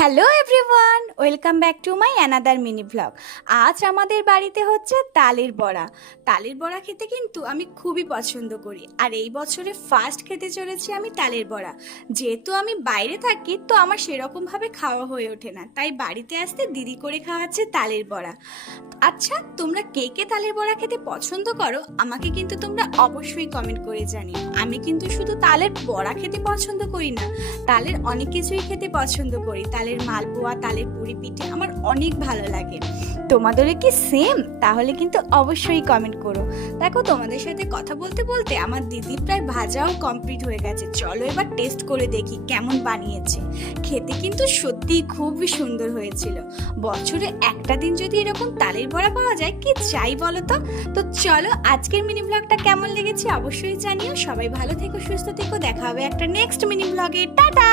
Hello everyone, welcome back to my another mini vlog. আজ আমাদের বাড়িতে হচ্ছে তালের বড়া। তালের বড়া খেতে কিন্তু আমি খুবই পছন্দ করি, আর এই বছরে ফার্স্ট খেতে চলেছি আমি তালের বড়া। যেহেতু আমি বাইরে থাকি তো আমার সেরকমভাবে খাওয়া হয়ে ওঠে না, তাই বাড়িতে আসতে দিদি করে খাওয়াচ্ছে তালের বড়া। আচ্ছা, তোমরা কে কে তালের বড়া খেতে পছন্দ করো আমাকে কিন্তু তোমরা অবশ্যই কমেন্ট করে জানিও। আমি কিন্তু শুধু তালের বড়া খেতে পছন্দ করি না, তালের অনেক কিছুই খেতে পছন্দ করি। তালের মালপোয়া, তালের পুরি পিঠে আমার অনেক ভালো লাগে। তোমাদেরও কি সেম? তাহলে কিন্তু অবশ্যই কমেন্ট করো। দেখো, তোমাদের সাথে কথা বলতে বলতে আমার দিদি প্রায় ভাজাও কমপ্লিট হয়ে গেছে। চলো এবার টেস্ট করে দেখি কেমন বানিয়েছে। খেতে কিন্তু সত্যিই খুবই সুন্দর হয়েছিল। বছরে একটা দিন যদি এরকম তালের বড়া পাওয়া যায়, কি চাই বলো তো। তো চলো, আজকের মিনি ব্লগটা কেমন লেগেছে অবশ্যই জানিও। সবাই ভালো থেকো, সুস্থ থেকো, দেখা হবে একটা নেক্সট মিনি ব্লগে। টাটা।